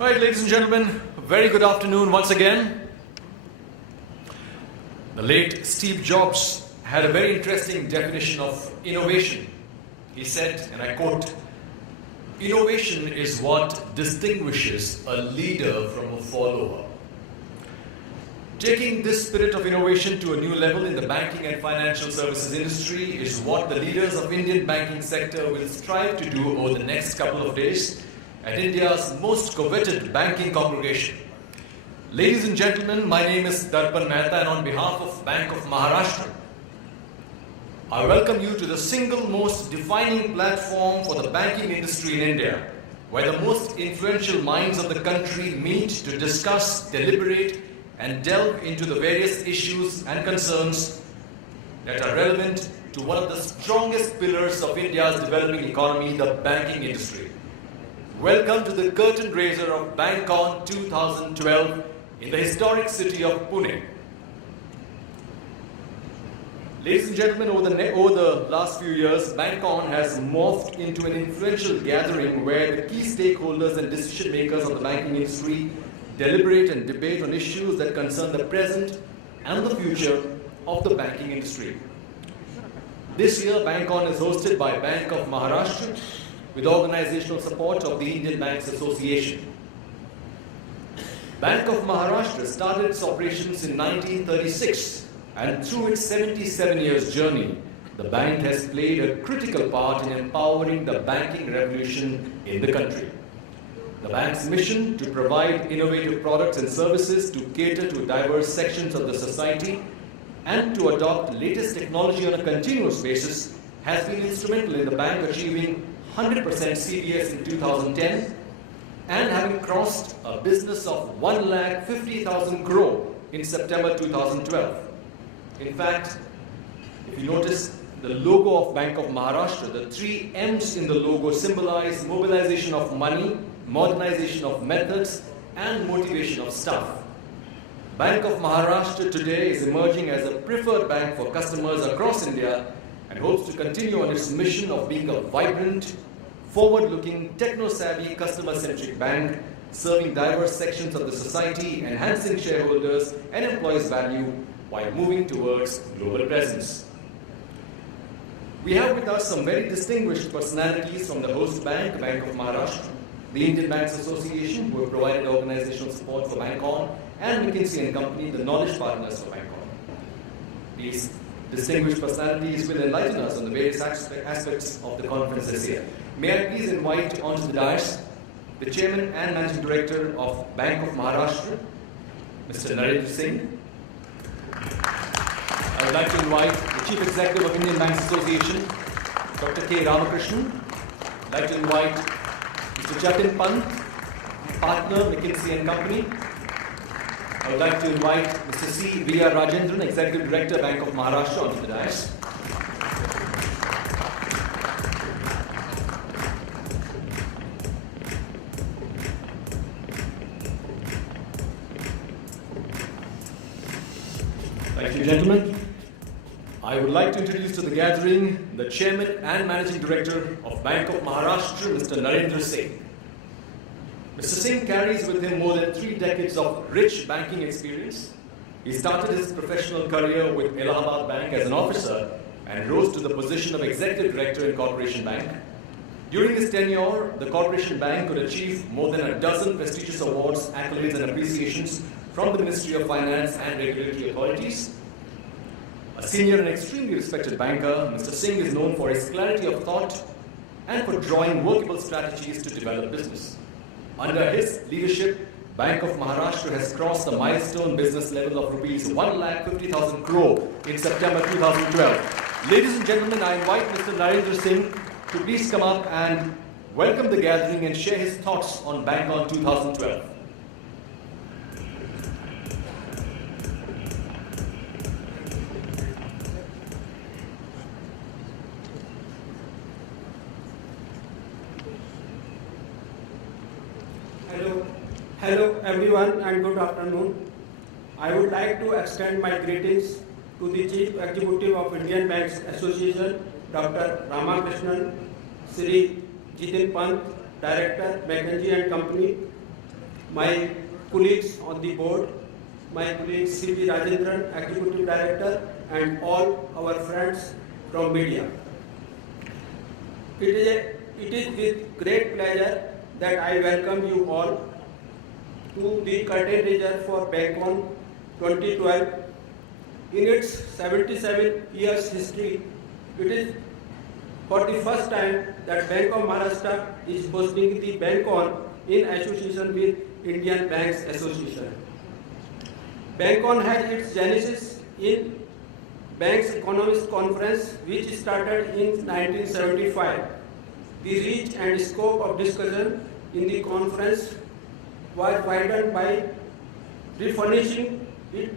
All right, ladies and gentlemen, very good afternoon once again. The late Steve Jobs had a very interesting definition of innovation. He said, and I quote, "Innovation is what distinguishes a leader from a follower." Taking this spirit of innovation to a new level in the banking and financial services industry is what the leaders of Indian banking sector will strive to do over the next couple of days at India's most coveted banking congregation. Ladies and gentlemen, my name is Darpan Mehta, and on behalf of Bank of Maharashtra, I welcome you to the single most defining platform for the banking industry in India, where the most influential minds of the country meet to discuss, deliberate, and delve into the various issues and concerns that are relevant to one of the strongest pillars of India's developing economy, the banking industry. Welcome to the curtain raiser of BankCon 2012 in the historic city of Pune. Ladies and gentlemen, over the last few years, BankCon has morphed into an influential gathering where the key stakeholders and decision makers of the banking industry deliberate and debate on issues that concern the present and the future of the banking industry. This year, BankCon is hosted by Bank of Maharashtra with organizational support of the Indian Banks Association. Bank of Maharashtra started its operations in 1936, and through its 77 years journey, the bank has played a critical part in empowering the banking revolution in the country. The bank's mission to provide innovative products and services to cater to diverse sections of the society and to adopt latest technology on a continuous basis has been instrumental in the bank achieving 100% CDS in 2010 and having crossed a business of 1,50,000 crore in September 2012. In fact, if you notice, the logo of Bank of Maharashtra, the three M's in the logo symbolize mobilization of money, modernization of methods, and motivation of staff. Bank of Maharashtra today is emerging as a preferred bank for customers across India and hopes to continue on its mission of being a vibrant, forward-looking, techno-savvy, customer-centric bank serving diverse sections of the society, enhancing shareholders and employees' value while moving towards global presence. We have with us some very distinguished personalities from the host bank, Bank of Maharashtra, the Indian Banks Association, who have provided organizational support for BankCon, and McKinsey & Company, the knowledge partners for BankCon. These distinguished personalities will enlighten us on the various aspects of the conference this year. May I please invite onto the dais the Chairman and Managing Director of Bank of Maharashtra, Mr. Narendra Singh. I would like to invite the Chief Executive of Indian Banks Association, Dr. K. Ramakrishnan. I would like to invite Mr. Jatin Pant, Partner, McKinsey & Company. I would like to invite Mr. C. V.R. Rajendran, Executive Director, Bank of Maharashtra, onto the dais. Thank you, gentlemen. I would like to introduce to the gathering the Chairman and Managing Director of Bank of Maharashtra, Mr. Narendra Singh. Mr. Singh carries with him more than 3 decades of rich banking experience. He started his professional career with Allahabad Bank as an officer and rose to the position of Executive Director in Corporation Bank. During his tenure, the Corporation Bank could achieve more than a dozen prestigious awards, accolades, and appreciations from the Ministry of Finance and regulatory authorities. A senior and extremely respected banker, Mr. Singh is known for his clarity of thought and for drawing workable strategies to develop business. Under his leadership, Bank of Maharashtra has crossed the milestone business level of rupees 1,50,000 crore in September 2012. Ladies and gentlemen, I invite Mr. Narendra Singh to please come up and welcome the gathering and share his thoughts on BankCon 2012. Hello everyone and good afternoon. I would like to extend my greetings to the Chief Executive of Indian Banks Association, Dr. Ramakrishnan, Sri Jatin Pant, Director, McKinsey & Company, my colleagues on the board, my colleague C.V. Rajendran, Executive Director, and all our friends from media. It is with great pleasure that I welcome you all to the curtain raiser for BankOn 2012. In its 77 years history, it is for the first time that Bank of Maharashtra is hosting the BankOn in association with Indian Banks Association. BankOn has its genesis in Banks Economist Conference, which started in 1975. The reach and scope of discussion in the conference was widened by refurnishing it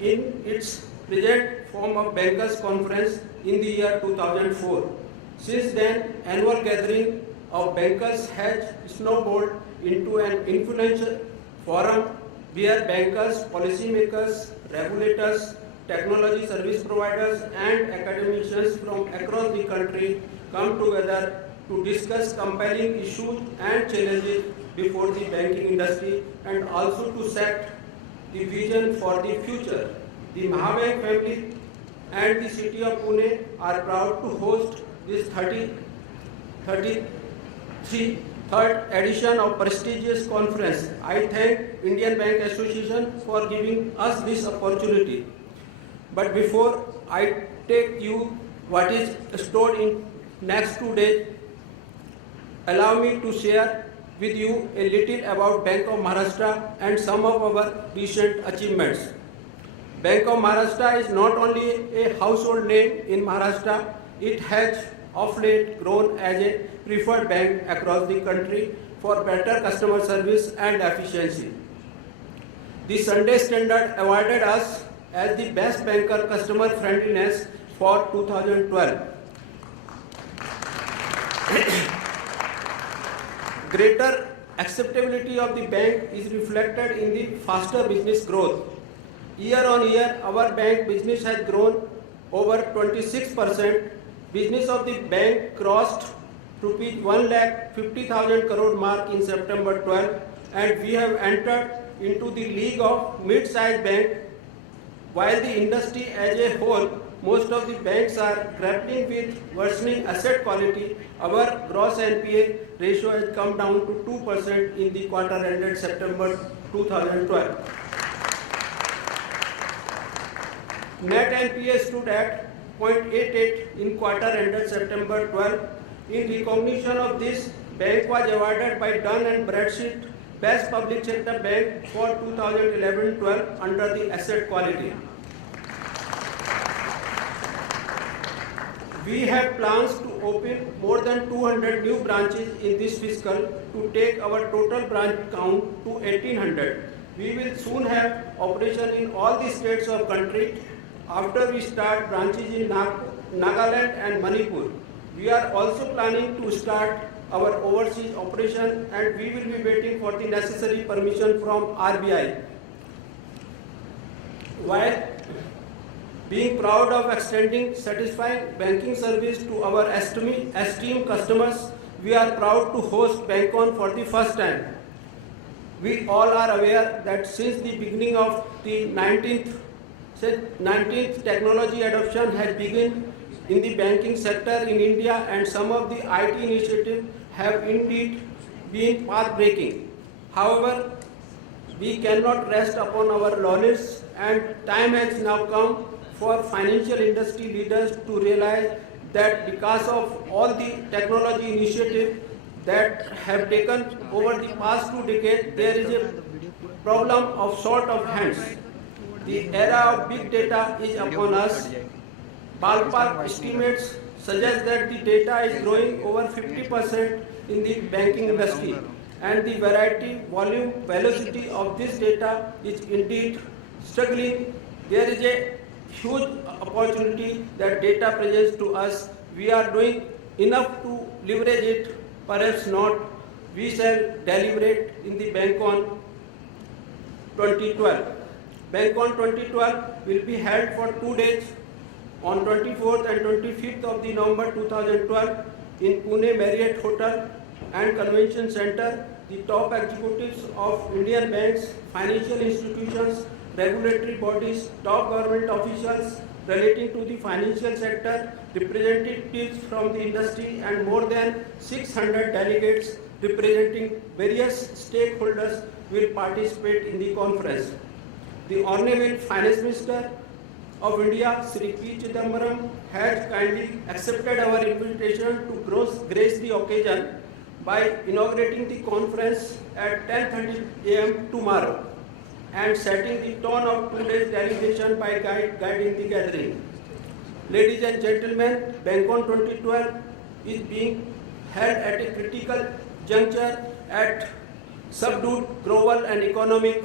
in its present form of Bankers Conference in the year 2004. Since then, annual gathering of bankers has snowballed into an influential forum where bankers, policymakers, regulators, technology service providers and academicians from across the country come together to discuss compelling issues and challenges before the banking industry and also to set the vision for the future. The Mahabank family and the city of Pune are proud to host this 33rd edition of prestigious conference. I thank Indian Bank Association for giving us this opportunity. But before I take you what is stored in next 2 days, allow me to share with you a little about Bank of Maharashtra and some of our recent achievements. Bank of Maharashtra is not only a household name in Maharashtra, it has of late grown as a preferred bank across the country for better customer service and efficiency. The Sunday Standard awarded us as the best banker customer friendliness for 2012. Greater acceptability of the bank is reflected in the faster business growth. Year on year, our bank business has grown over 26%. Business of the bank crossed rupees 1,50,000 crore mark in September 12, and we have entered into the league of mid-sized bank. While the industry as a whole, most of the banks are grappling with worsening asset quality, our gross NPA ratio has come down to 2% in the quarter ended September 2012. Net NPA stood at 0.88 in quarter ended September 12. In recognition of this, bank was awarded by Dun & Bradstreet Best Public Sector Bank for 2011-12 under the asset quality. We have plans to open more than 200 new branches in this fiscal to take our total branch count to 1800. We will soon have operation in all the states of country after we start branches in Nagaland and Manipur. We are also planning to start our overseas operation and we will be waiting for the necessary permission from RBI. While being proud of extending satisfying banking service to our esteemed customers, we are proud to host BankOn for the first time. We all are aware that since the beginning of the 19th technology adoption has begun in the banking sector in India, and some of the IT initiatives have indeed been path-breaking. However, we cannot rest upon our laurels, and time has now come for financial industry leaders to realize that because of all the technology initiatives that have taken over the past 2 decades, there is a problem of short of hands. The era of big data is upon us. Ballpark estimates suggest that the data is growing over 50% in the banking industry, and the variety, volume, velocity of this data is indeed struggling. There is a huge opportunity that data presents to us. We are doing enough to leverage it, perhaps not. We shall deliberate in the BankOn 2012. BankOn 2012 will be held for 2 days on 24th and 25th of the November 2012 in Pune Marriott Hotel and Convention Center. the top executives of Indian banks, financial institutions, regulatory bodies, top government officials relating to the financial sector, representatives from the industry, and more than 600 delegates representing various stakeholders will participate in the conference. The Honorable Finance Minister of India, Sri P. Chidambaram, has kindly accepted our invitation to grace the occasion by inaugurating the conference at 10:30 a.m. tomorrow and setting the tone of today's delegation by guiding the gathering. Ladies and gentlemen, BankCon 2012 is being held at a critical juncture at subdued global and economic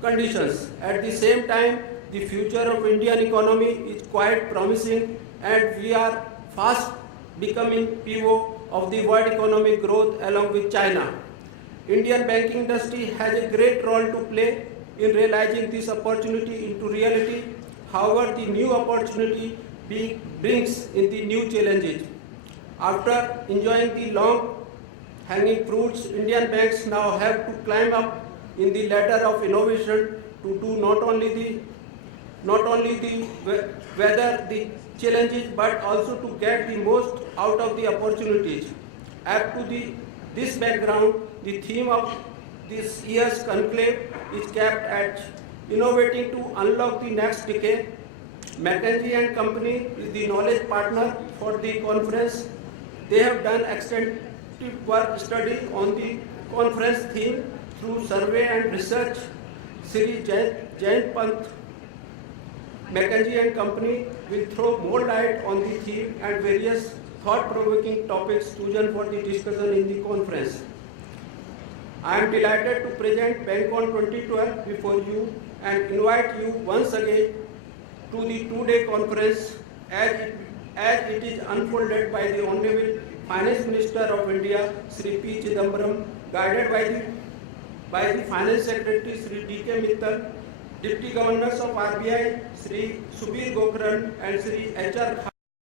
conditions. At the same time, the future of Indian economy is quite promising and we are fast becoming pivot of the world economic growth along with China. Indian banking industry has a great role to play in realizing this opportunity into reality. However, the new opportunity brings in the new challenges. After enjoying the long hanging fruits, Indian banks now have to climb up in the ladder of innovation to do not only weather the challenges but also to get the most out of the opportunities. Up to this background, the theme of this year's conclave is kept at innovating to unlock the next decade. McKinsey & Company is the knowledge partner for the conference. They have done extensive work study on the conference theme through survey and research. Sri Jayant Pant, McKinsey & Company will throw more light on the theme and various thought-provoking topics chosen for the discussion in the conference. I am delighted to present BankCon 2012 before you and invite you once again to the two-day conference as it is unfolded by the Honorable Finance Minister of India, Sri P. Chidambaram, guided by the Finance Secretary, Sri D.K. Mittal, Deputy Governors of RBI, Sri Subir Gokran and Sri H.R.